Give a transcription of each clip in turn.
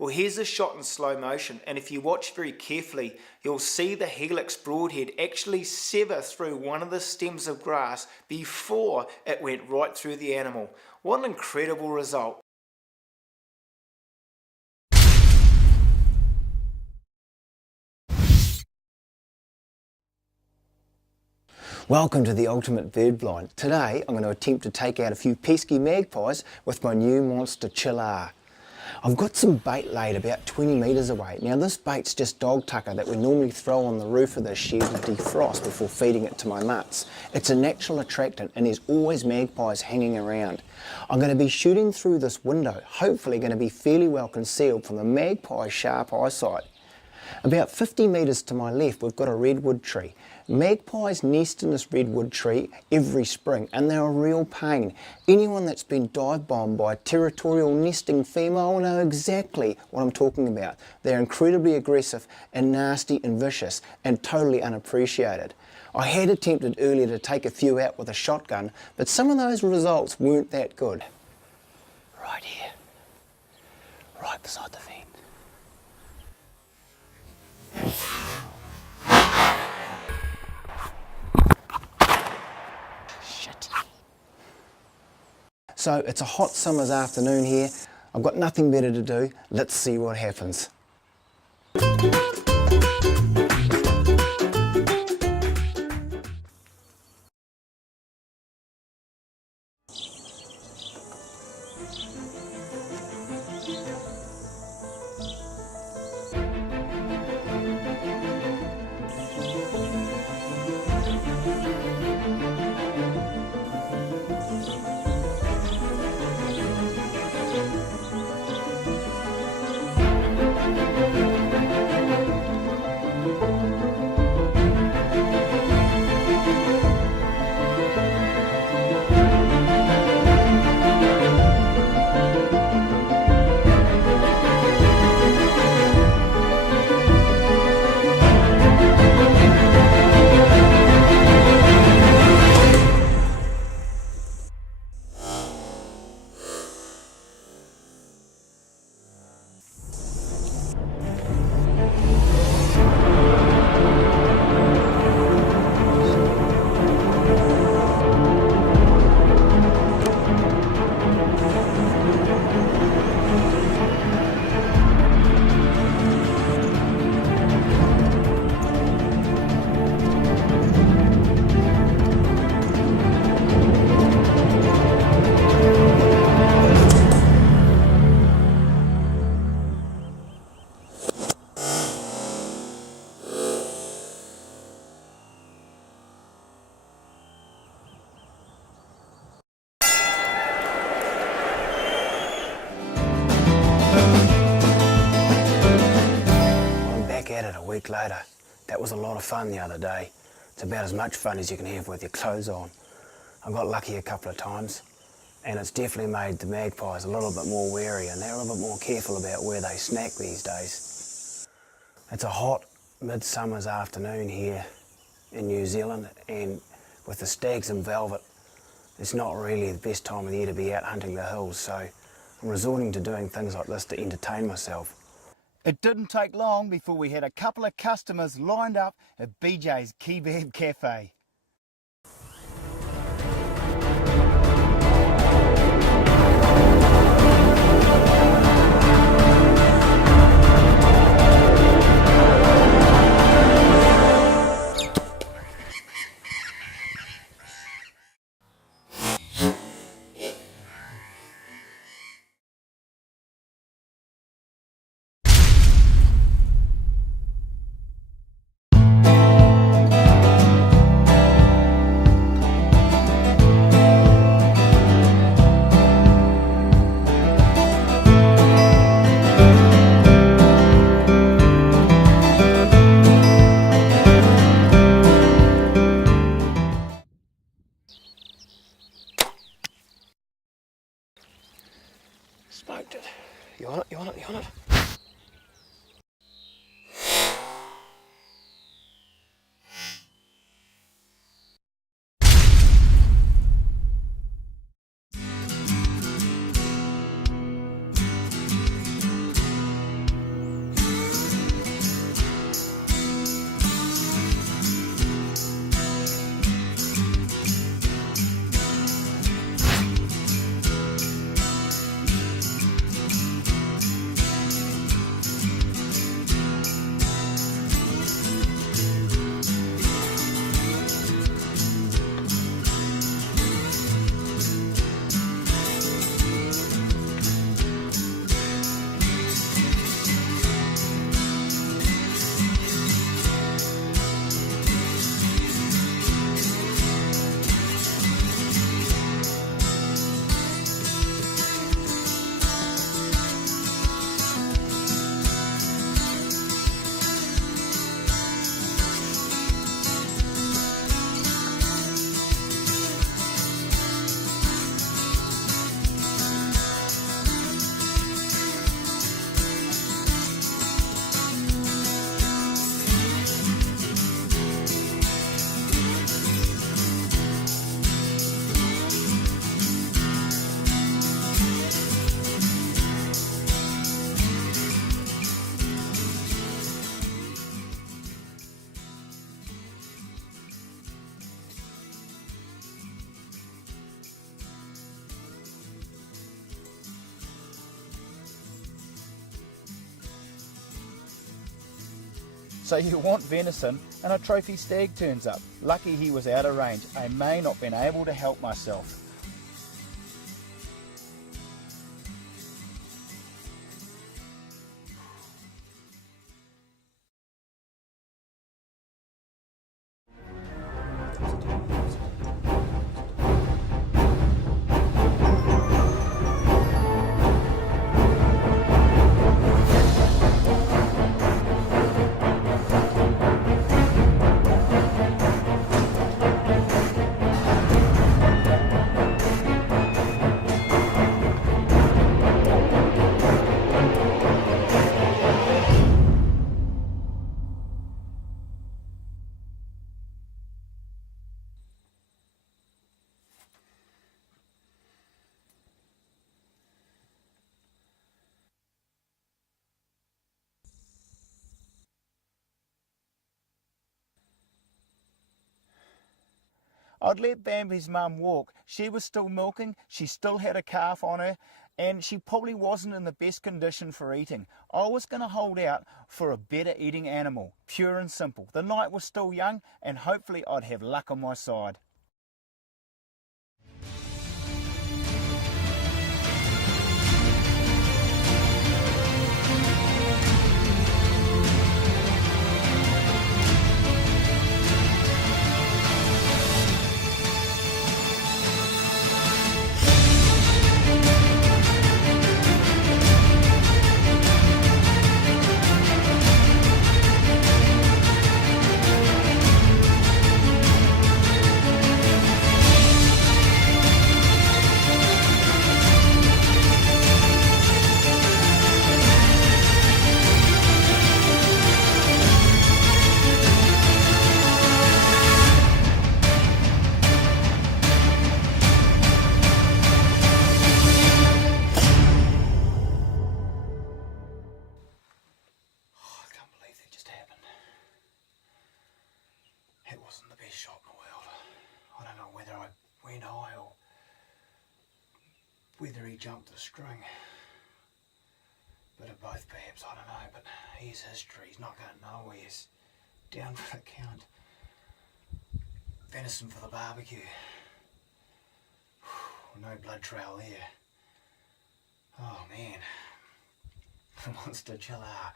Well, here's a shot in slow motion, and if you watch very carefully, you'll see the helix broadhead actually sever through one of the stems of grass before it went right through the animal. What an incredible result. Welcome to the Ultimate Bird Blind. Today I'm going to attempt to take out a few pesky magpies with my new Mathews Chill R. I've got some bait laid about 20 metres away. Now this bait's just dog tucker that we normally throw on the roof of the shed to defrost before feeding it to my mutts. It's a natural attractant and there's always magpies hanging around. I'm going to be shooting through this window, hopefully going to be fairly well concealed from the magpie's sharp eyesight. About 50 metres to my left we've got a redwood tree. Magpies nest in this redwood tree every spring and they're a real pain. Anyone that's been dive bombed by a territorial nesting female will know exactly what I'm talking about. They're incredibly aggressive and nasty and vicious and totally unappreciated. I had attempted earlier to take a few out with a shotgun, but some of those results weren't that good. Right here, right beside the fence. So it's a hot summer's afternoon here. I've got nothing better to do. Let's see what happens. A week later. That was a lot of fun the other day. It's about as much fun as you can have with your clothes on. I got lucky a couple of times and it's definitely made the magpies a little bit more wary and they're a little bit more careful about where they snack these days. It's a hot midsummer's afternoon here in New Zealand and with the stags and velvet it's not really the best time of the year to be out hunting the hills, so I'm resorting to doing things like this to entertain myself. It didn't take long before we had a couple of customers lined up at BJ's Kebab Cafe. So you want venison and a trophy stag turns up. Lucky he was out of range. I may not been able to help myself. I'd let Bambi's mum walk. She was still milking, she still had a calf on her, and she probably wasn't in the best condition for eating. I was going to hold out for a better eating animal, pure and simple. The night was still young, and hopefully I'd have luck on my side. It wasn't the best shot in the world. I don't know whether I went high or whether he jumped the string. Bit of both perhaps, I don't know, but here's history. He's not going nowhere. He's down for the count. Venison for the barbecue. No blood trail there. Oh man. Monster Chill R.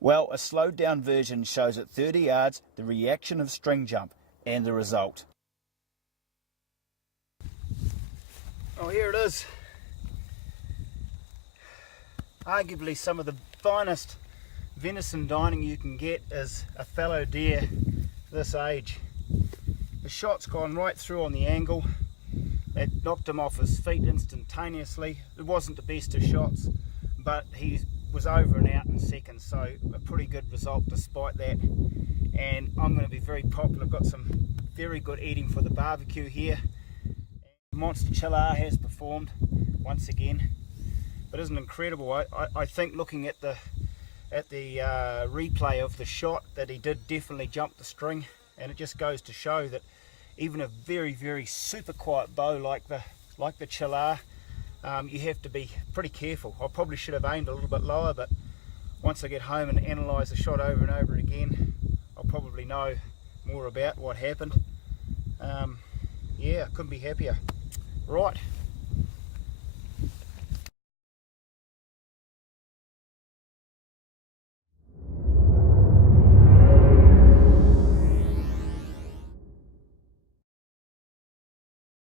Well, a slowed down version shows at 30 yards the reaction of string jump and the result. Oh, here it is. Arguably some of the finest venison dining you can get is a fallow deer this age. The shot's gone right through on the angle. It knocked him off his feet instantaneously. It wasn't the best of shots, but he was over and out in seconds, so a pretty good result despite that. And I'm going to be very popular. I've got some very good eating for the barbecue here. Monster Chill R has performed once again. But isn't it incredible? I think looking at the replay of the shot that he did definitely jump the string, and it just goes to show that even a very, very super quiet bow like the Chill R, you have to be pretty careful. I probably should have aimed a little bit lower, but once I get home and analyse the shot over and over again, I'll probably know more about what happened. Yeah, couldn't be happier. Right,